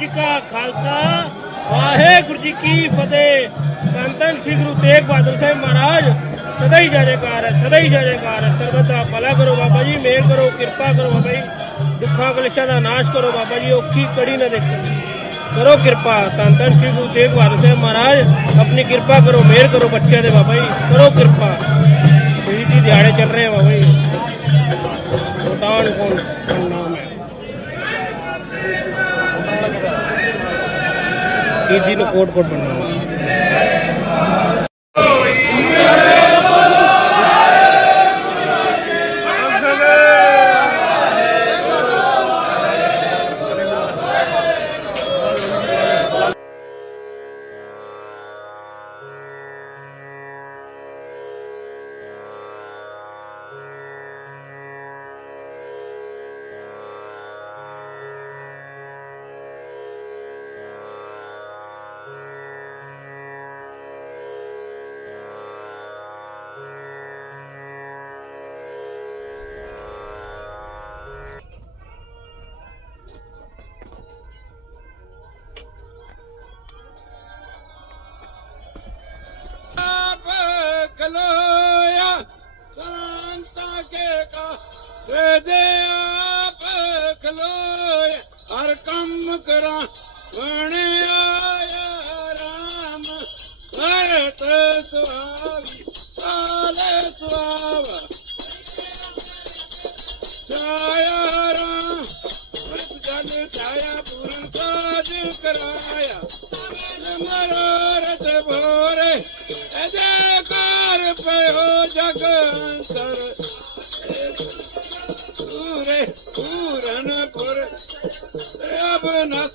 ਜੀ ਕਾ ਖਾਲਸਾ, ਵਾਹਿਗੁਰੂ ਜੀ ਕੀ ਫਤਿਹ। ਸੰਤਨ ਸ੍ਰੀ ਗੁਰੂ ਤੇਗ ਬਹਾਦਰ ਸਾਹਿਬ ਮਹਾਰਾਜ, ਸਦਾ ਹੀ ਜੈਕਾਰ ਹੈ, ਸਦਾ ਹੀ ਜੈਕਾਰ ਹੈ। ਸਰਬਤ ਦਾ ਭਲਾ ਕਰੋ ਬਾਬਾ ਜੀ, ਮਿਹਰ ਕਰੋ, ਕਿਰਪਾ ਕਰੋ ਬਾਬਾ ਜੀ, ਦੁੱਖਾਂ ਕਲੇਸ਼ਾਂ ਦਾ ਨਾਸ਼ ਕਰੋ ਬਾਬਾ ਜੀ, ਔਖੀ ਕੜੀ ਨਾ ਦੇਖੋ। ਕਰੋ ਕਿਰਪਾ ਸੰਤਨ ਸ੍ਰੀ ਗੁਰੂ ਤੇਗ ਬਹਾਦਰ ਸਾਹਿਬ ਮਹਾਰਾਜ, ਆਪਣੀ ਕਿਰਪਾ ਕਰੋ, ਮਿਹਰ ਕਰੋ ਬੱਚਿਆਂ ਦੇ ਬਾਬਾ ਜੀ, ਕਰੋ ਕਿਰਪਾ। ਸ਼ਹੀਦੀ ਦਿਹਾੜੇ ਚੱਲ ਰਹੇ ਬਾਬਾ ਜੀ। ਬਤਾਉਣ ਕੋਣ దీన్ని కోట్ కొట్టుకుంటున్నాము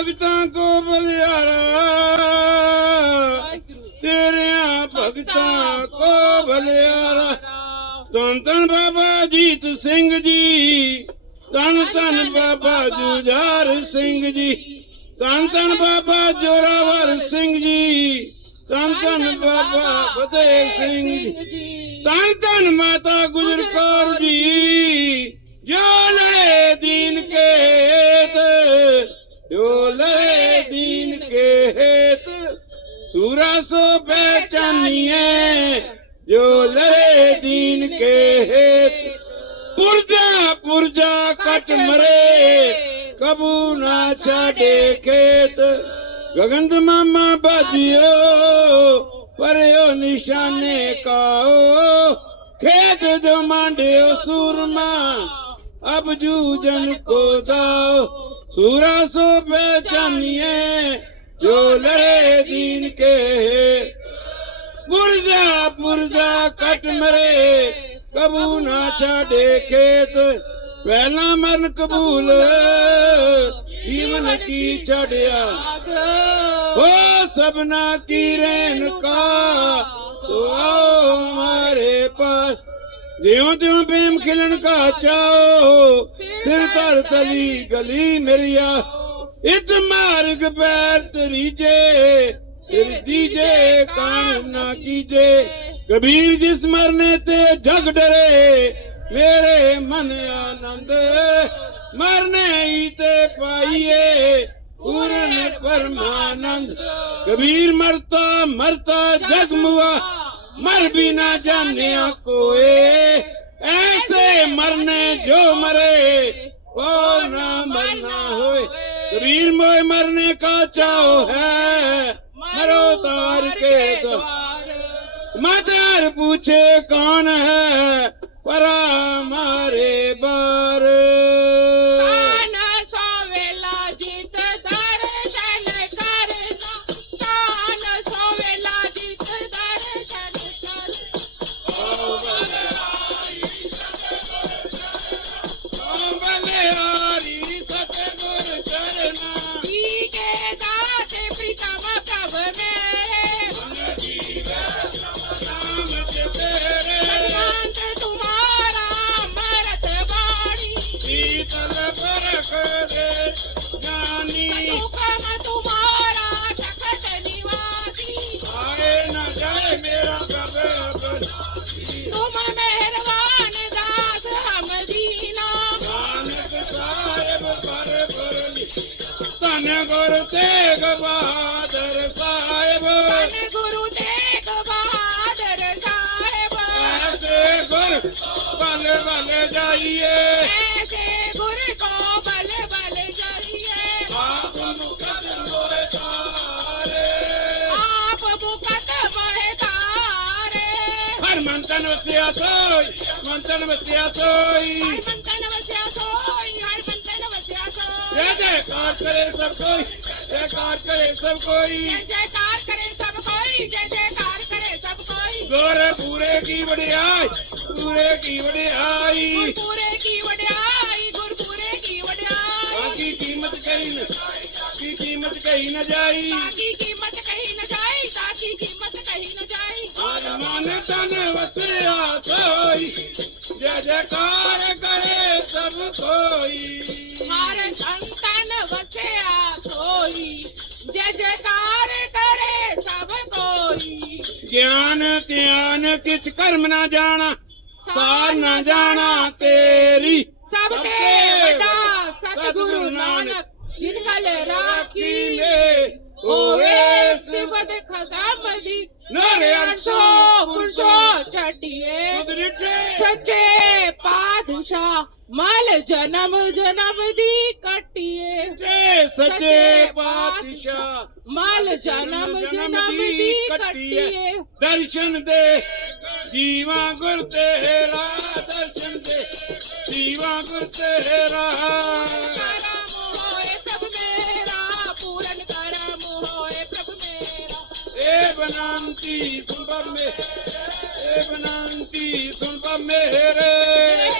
ਭਗਤਾਂ ਕੋ ਬਲਿਆਰਾ ਤੇਰਿਆਂ ਭਗਤਾਂ ਕੋ ਬਲਿਆਰਾ ਧੰਨ ਧੰਨ ਬਾਬਾ ਜੀਤ ਸਿੰਘ ਜੀ ਧੰਨ ਧੰਨ ਬਾਬਾ ਜੁਝਾਰ ਸਿੰਘ ਜੀ ਧੰਨ ਧੰਨ ਬਾਬਾ ਜੋਰਾਵਰ ਸਿੰਘ ਜੀ ਧੰਨ ਧੰਨ ਬਾਬਾ ਫਤਿਹ ਸਿੰਘ ਜੀ ਧੰਨ ਧੰਨ ਮਾਤਾ ਗੁਜਰ ਕੌਰ ਜੀ ਜੋ ਲੜੇ ਦੀਨ ਕੇ ਸੂਰਾ ਸੋ ਪਹਿਚਾਨੀਏ ਜੋ ਲੜੇ ਦੀਨ ਕੇ ਹੇਤ। ਪੁਰਜਾ ਪੁਰਜਾ ਕਟ ਮਰੇ, ਕਬੂ ਨਾ ਛਾੜੇ ਖੇਤ। ਗਗਨਦ ਮਾਮਾ ਬਾਜਿਓ, ਪਰਿਓ ਨਿਸ਼ਾਨੇ ਕਾਓ। ਖੇਤ ਜੋ ਮਾਂਡਿਓ ਸੂਰਮਾ ਅਬ ਜੂਜਨ ਕੋ ਦਾਓ। ਸੂਰਾ ਸੋ ਪਹਿਚਾਨੀਏ ਜੋ ਲੜੇ ਦੀਨ ਕੇ। ਪੁਰਜਾ ਪੁਰਜਾ ਕਟ ਮਰੇ। ਕਬੂ ਨਾ ਛਾੜੇ ਖੇਤ। ਪਹਿਲਾ ਮਨ ਕਬੂਲ। ਜੀਵਨ ਕੀ ਛੜਿਆ ਹੋ ਸਭਨਾ ਕੀ ਰਹਿਨ ਕਾ। ਆਓ ਹਮਾਰੇ ਪਾਸ। ਜਿਉਂ ਤਿਉਂ ਬੇਮ ਖਿਲਣ ਕਾ ਚਾਓ। ਸਿਰ ਧਰ ਤਲੀ ਗਲੀ ਮੇਰੀਆ। ਇਤ ਮਾਰਗ ਪੈਰ ਤਰੀਜੇ ਸਿਰ ਦੀਜੇ ਕਾਣ ਨਾ ਕੀਜੇ ਕਬੀਰ ਜਿਸ ਮਰਨੇ ਤੇ ਜਗ ਡਰੇ ਮੇਰੇ ਮਨ ਆਨੰਦ ਮਰਨੇ ਹੀ ਤੇ ਪਾਈਏ ਪੂਰਨ ਪਰਮਾਨੰਦ ਕਬੀਰ ਮਰਤਾ ਮਰਤਾ ਜਗ ਮੁਆ ਮਰ ਵੀ ਨਾ ਜਾਣਿਆ ਕੋਏ ਐਸੇ ਮਰਨੇ ਜੋ ਮਰੇ ਉਹ ਨਾ ਮਰਨਾ ਹੋਏ कबीर मोय मरने का चाओ है। मरो तार के द्वार। मदार पूछे कौन है? परा मारे बार। ਕਰੇ ਸਭ ਕੋਈ ਜੈਕਾਰ ਕਰੇ ਸਭ ਕੋਈ ਜੈ ਜੈਕਾਰ ਕਰੇ ਸਭ ਕੋਈ ਜੈ ਜੈਕਾਰ ਕਰੇ ਸਭ ਕੋਈ ਗੋਰੇ ਪੂਰੇ ਕੀ ਵਡਿਆਈ ਪੂਰੇ ਕੀ ਵਡਿਆਈ ਗੁਰਪੂਰੇ ਕੀ ਵਡਿਆਈ ਗੁਰਪੂਰੇ ਕੀ ਵਡਿਆਈ ਬਾਕੀ ਕੀਮਤ ਕਹੀ ਨ ਕੀ ਕੀਮਤ ਕਹੀ ਨ ਜਾਈ ਜਾਣਾ ਸਾਰ ਨਾ ਜਾਣਾ ਤੇਰੀ। ਸਭ ਤੇ ਵੱਡਾ ਸਤਿਗੁਰੂ ਨਾਨਕ ਜਿਨ ਕਲ ਰਾਖੀ ਨੇ ਹੋਵੇ ਸਿਵਦ ਖਸਮ ਦੀ। ਨਾਰੇ ਅਰਸ਼ੋ ਚੜੀਏ ਉਦਰਿਠੇ ਸੱਚੇ ਪਾਤਸ਼ਾਹ ਮਲ ਜਨਮ ਜਨਮ ਦੀ ਕੱਟੀਏ। ਸੱਚੇ ਪਾਤਸ਼ਾਹ। ਮਲ ਜਨਮ ਜਨਮ ਦੀ ਕੱਟੀਏ ਦਰਸ਼ਨ ਦੇ ਜੀਵਾ ਗੁਰ ਤੇਰਾ ਦਰਸ਼ਨ ਦੇ ਜੀਵਾ ਗੁਰ ਤੇਰਾ। ਹੋਏ ਪ੍ਰਭ ਮੇਰਾ ਬਨਾੰਤੀ ਬਨਾੰਤੀ ਸੁਣ ਮੇਰੇ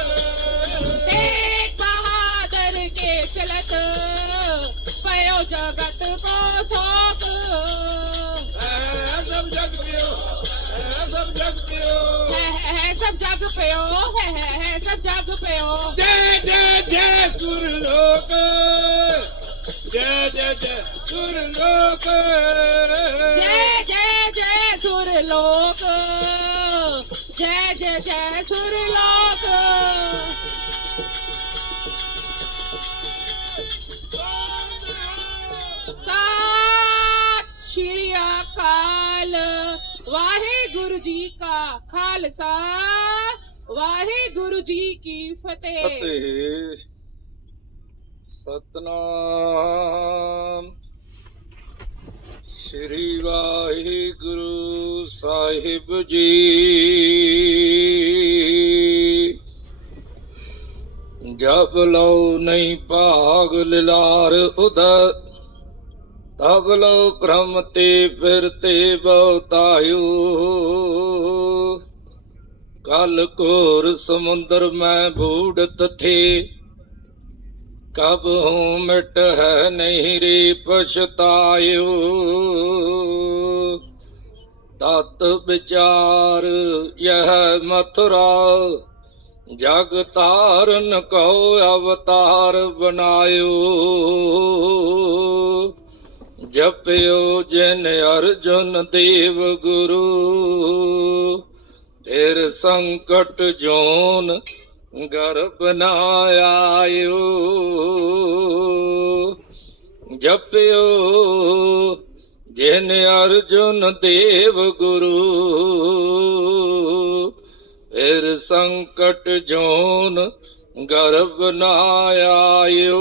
ਜੀ ਕਾ ਖਾਲਸਾ, ਵਾਹਿਗੁਰੂ ਜੀ ਕੀ ਫਤਿਹ। ਸਤਨਾਮ। ਸ੍ਰੀ ਵਾਹਿਗੁਰੂ ਸਾਹਿਬ ਜੀ। ਜਬ ਲਉ ਨਹੀਂ ਭਾਗ ਲਿਲਾਰ ਉਦਰ ਤਬ ਲਉ ਭ੍ਰਮ ਤੇ ਫਿਰਤੇ ਬਹੁਤਾਇਓ। ਕਲ ਕੋਰ ਸਮੁੰਦਰ ਮੈਂ ਬੂੜਤ ਥੇ। ਕਬ ਹੂੰ ਮਿਟ ਹੈ ਨਹੀਂ ਰੇ ਪਛਤਾਇਓ। ਤਤ ਵਿਚਾਰ ਯਹ ਮਥੁਰਾ। ਜਗ ਤਾਰਨ ਕੋ ਅਵਤਾਰ ਬਨਾਇਓ ਜਪਿਓ ਜਿਨ ਅਰਜੁਨ ਦੇਵ ਗੁਰੂ, ਫਿਰ ਸੰਕਟ ਜੋਨ ਗਰਭ ਨਾ ਆਇਓ। ਜਪਿਓ ਜਿਨ ਅਰਜੁਨ ਦੇਵ ਗੁਰੂ, ਫਿਰ ਸੰਕਟ ਜੋਨ ਗਰਭ ਨਾ ਆਇਓ।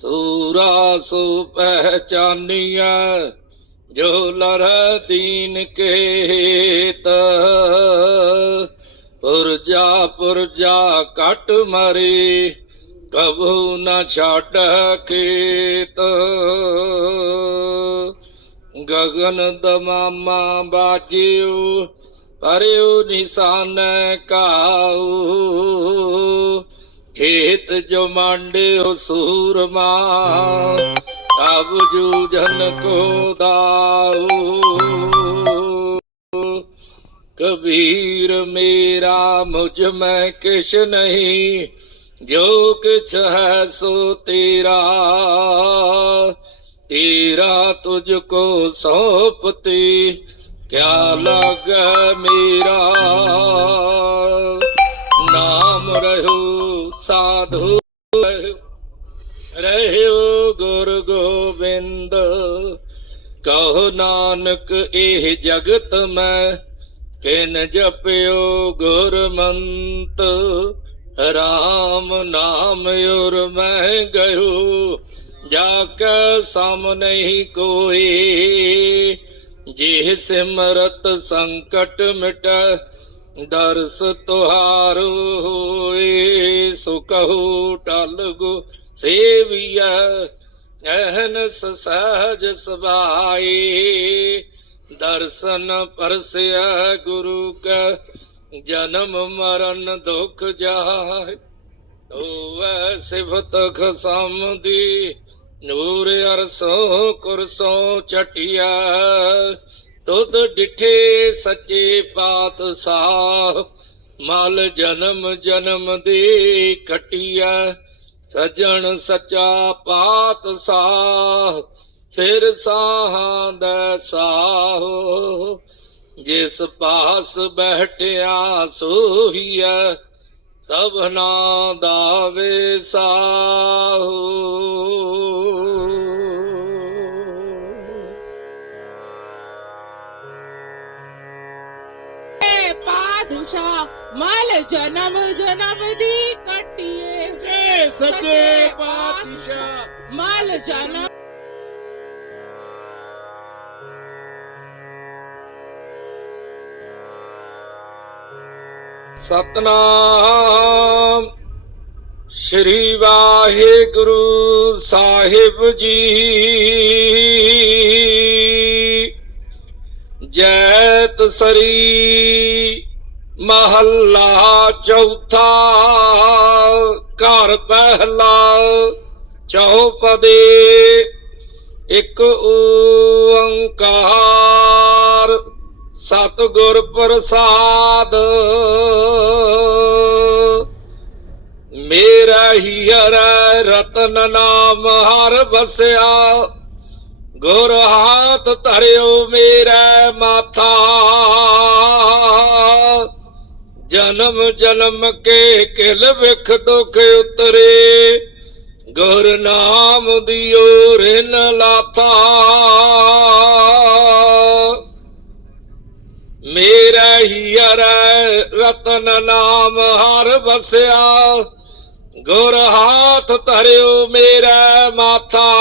ਸੂਰਾ ਸੋ ਪਹਿਚਾਨੀਐ, ਜੋ ਲਰ ਦੀਨ ਕੇਤ। ਪੁਰਜਾ ਪੁਰਜਾ ਕਟ ਮਰੇ, ਕਬੂ ਨਾ ਛਾਟ ਖੇਤ। ਗਗਨ ਦਮਾਮਾ ਬਾਜਿਓ ਪਰਿਉ ਨਿਸ਼ਾਨ ਕਾਉ ਖੇਤ ਜੋ ਮੰਡਿਓ ਸੂਰਮਾ, ਤਬ ਜੂਝਨ ਕੋ ਦਾਉ ਕਬੀਰ ਮੇਰਾ ਮੁਝ ਮੈਂ ਕਿਛ ਨਹੀਂ, ਜੋ ਕਿਛ ਹੈ ਸੋ ਤੇਰਾ। ਤੇਰਾ ਤੁਝ ਕੋ ਸੌਂਪਤੀ, ਕਿਆ ਲਗ ਮੇਰਾ। ਨਾਮ ਰਹੂ ਸਾਧੂ ਰਹਿਓ ਗੁਰ ਗੋਬਿੰਦ। ਕਹੋ ਨਾਨਕ, ਇਹ ਜਗਤ ਮੈਂ ਕਿਨ ਜਪਿਓ ਗੁਰਮੰਤ। ਰਾਮ ਨਾਮ ਉਰ ਮੈਂ ਗਇਓ ਜਾ ਕੇ ਸਮ ਨਹੀਂ ਕੋਈ। ਜਿਹ ਸਿਮਰਤ ਸੰਕਟ ਮਿਟ, ਦਰਸ ਤੁਹਾਰੋ ਸੋ ਕਹੋ ਟਲ ਗੋ, ਸੇਵੀਐ, ਅਹਨਸ ਸਹਜ ਸਬਾਈ ਦਰਸ਼ਨ ਪਰਸਿਆ ਗੁਰੂ ਕਾ, ਜਨਮ ਮਰਨ ਦੁਖ ਜਾਏ। ਓਵੈ ਸਿਫਤ ਖਸਮ ਦੀ ਨੂਰ ਅਰਸੋਂ ਕੁਰਸੋਂ ਚਟਿਆ ਤੁਧ ਡਿਠੇ ਸੱਚੇ ਪਾਤਸ਼ਾਹ ਮਲ ਜਨਮ ਜਨਮ ਦੇ ਕਟਿਆ ਸਜਣ ਸੱਚਾ ਪਾਤਸ਼ਾਹ ਸਿਰ ਸਾਹਾਂ ਦਾ ਸਾਹੋ। ਜਿਸ ਪਾਸ ਬਹਿਟਿਆ ਸੋਹੀਐ, ਸਭਨਾ ਦਾ ਵਿਸਾਹੋ। ਏ ਪਾਦਸ਼ਾਹ ਮਲ ਜਨਮ ਜਨਮ ਦੀ ਕੱਟੀਏ। ਜੈ ਸੱਚੇ ਪਾਤਸ਼ਾਹ। ਮਲ ਜਨਮ ਸਤਨਾਮ। ਸ਼੍ਰੀ ਵਾਹਿਗੁਰੂ ਸਾਹਿਬ ਜੀ। ਜੈਤ ਸਰੀ ਮਹੱਲਾ ਚੌਥਾ, ਘਰ ਪਹਿਲਾ, ਚੌਪਦੇ, ਇੱਕ ਓੰਕਾਰ, ਸਤਿਗੁਰ ਪ੍ਰਸਾਦ। ਮੇਰਾ ਹੀਰ ਰਤਨ ਨਾਮ ਹਰ ਵਸਿਆ, ਗੁਰ ਹਾਥ ਧਰਿਓ ਮੇਰਾ ਮਾਥਾ। ਜਨਮ ਜਨਮ ਕੇ ਕਿਲ ਵਿਖ ਦੁਖ ਉਤਰੇ। ਗੁਰ ਨਾਮ ਦਿਓ ਰਿਨ ਲਾਥਾ। ਮੇਰਾ ਹੀਰ ਰਤਨ ਨਾਮ ਹਰ ਵਸਿਆ। ਗੁਰ ਹਾਥ ਧਰਿਓ ਮੇਰਾ ਮਾਥਾ।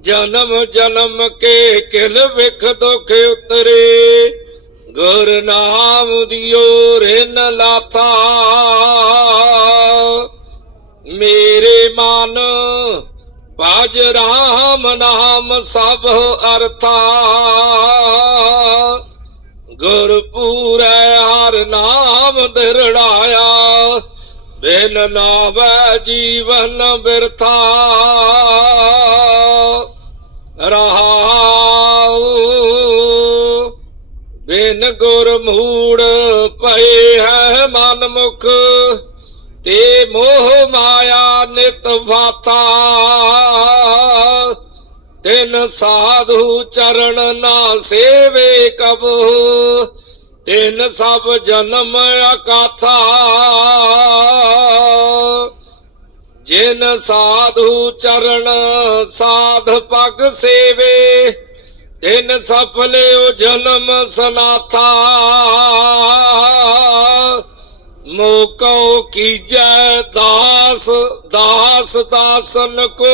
ਜਨਮ ਜਨਮ ਕੇ ਕਿਲ ਵਿਖ ਦੁਖ ਉਤਰੇ। ਗੁਰ ਨਾਮ ਦਿਓ ਰਿਨ ਲਾਥਾ ਮੇਰੇ ਮਨ ਭਜ ਰਾਮ ਨਾਮ ਸਭ ਅਰਥਾ। ਗੁਰ ਪੂਰੈ ਹਰ ਨਾਮ ਦਿਰੜਾਇਆ, ਬਿਨ ਨਾਵੈ ਜੀਵਨ ਬਿਰਥਾ। ਰਹਾਉ ਬਿਨ ਗੁਰ ਮੂੜ ਪਏ ਹੈ ਮਨ ਮੁਖ, ਤੇ ਮੋਹ ਮਾਇਆ ਨਿਤ ਵਾਤਾ। ਤਿਨ ਸਾਧੂ ਚਰਨ ਨਾ ਸੇਵੇ ਕਬੋ, ਤਿਨ ਸਭ ਜਨਮ ਅਕਾਥਾ। ਜਿਨ ਸਾਧੂ ਚਰਨ ਸਾਧ ਪਗ ਸੇਵੇ ਤਿਨ ਸਫਲਿਓ ਜਨਮ ਸਨਾਥਾ ਮੋਕਉ ਕੀਜੈ ਦਾਸ ਦਾਸ ਦਾਸਨ ਕੋ।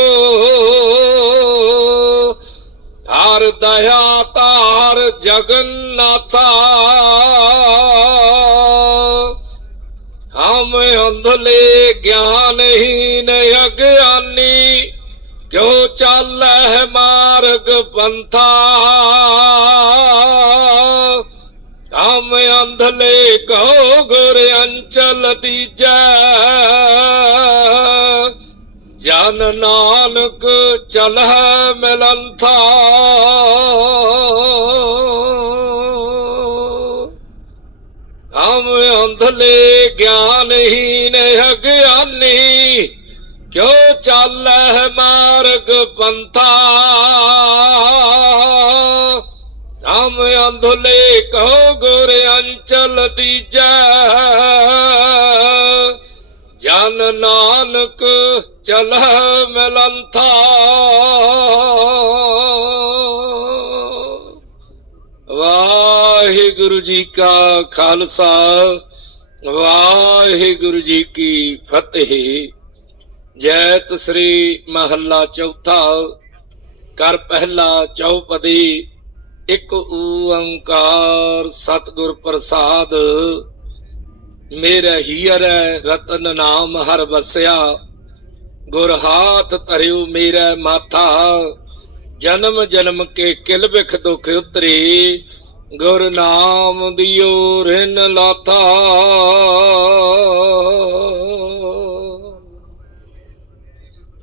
ਹਰ ਦਇਆ ਤਾਰ ਜਗਨਨਾਥਾ। ਹਮ ਅੰਧਲੇ ਗਿਆਨਹੀਨ ਅਗਿਆਨੀ। ਕਿਉ ਚਾਲੈ ਮਾਰਗ ਪੰਥਾ ਆਮ ਅੰਧਲੇ ਕਹੋ ਗੁਰ ਅੰਚਲ ਦੀਜੈ ਜਨ ਨਾਨਕ ਚਲਹਿ ਮਿਲੰਥਾ। ਹਮ ਅੰਧਲੇ ਗਿਆਨਹੀਨ ਅਗਿਆਨੀ ਕਿਉ ਚਾਲੈ ਮਾਰਗ ਪੰਥਾ? ਹਮ ਅੰਧਲੇ ਕਹੋ ਗੁਰ ਅੰਚਲ ਦੀਜੈ। ਜਨ ਨਾਨਕ ਚਲਹਿ ਮਿਲੰਥਾ। ਵਾਹਿਗੁਰੂ ਜੀ ਕਾ ਖਾਲਸਾ, ਵਾਹਿਗੁਰੂ ਜੀ ਕੀ ਫਤਿਹ। ਜੈਤ ਸ੍ਰੀ ਮਹੱਲਾ ਚੌਥਾ, ਕਰ ਪਹਿਲਾ ਚੌਪਦੀ, ਇੱਕ ਓੰਕਾਰ ਸਤਿਗੁਰ ਪ੍ਰਸਾਦ। ਮੇਰੇ ਹੀਰੇ ਰਤਨ ਨਾਮ ਹਰ ਵਸਿਆ, ਗੁਰ ਹਾਥ ਧਰਿਓ ਮੇਰੇ ਮਾਥਾ। ਜਨਮ ਜਨਮ ਕੇ ਕਿਲ ਬਿਖ ਦੁਖ ਉਤਰੇ, ਗੁਰ ਨਾਮ ਦਿਓ ਰਿਨ ਲਾਥਾ।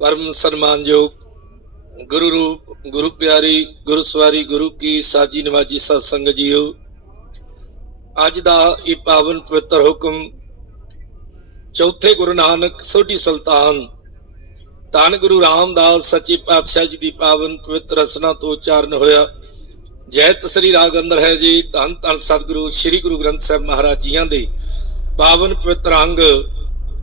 ਪਰਮ ਸਨਮਾਨਯੋਗ ਗੁਰੂ ਰੂਪ, ਗੁਰੂ ਪਿਆਰੀ ਗੁਰੂ ਸਵਾਰੀ ਗੁਰੂ ਕੀ ਸਾਜੀ ਨਿਵਾਜੀ ਸਤ ਸੰਗਤ ਜੀਓ। ਅੱਜ ਦਾ ਇਹ ਪਾਵਨ ਪਵਿੱਤਰ ਹੁਕਮ ਚੌਥੇ ਗੁਰੂ ਨਾਨਕ ਸੋਢੀ ਸੁਲਤਾਨ ਧੰਨ ਗੁਰੂ ਰਾਮਦਾਸ ਸੱਚੇ ਪਾਤਸ਼ਾਹ ਜੀ ਦੀ ਪਾਵਨ ਪਵਿੱਤਰ ਰਸਨਾ ਤੋਂ ਉਚਾਰਨ ਹੋਇਆ। ਜੈ ਤਸਰੀ ਰਾਗ ਅੰਦਰ ਹੈ ਜੀ, ਧੰਨ ਧੰਨ ਸਤਿਗੁਰੂ, ਸ੍ਰੀ ਗੁਰੂ ਗ੍ਰੰਥ ਸਾਹਿਬ ਮਹਾਰਾਜ ਜੀਆਂ ਦੇ ਪਾਵਨ ਪਵਿੱਤਰ ਅੰਗ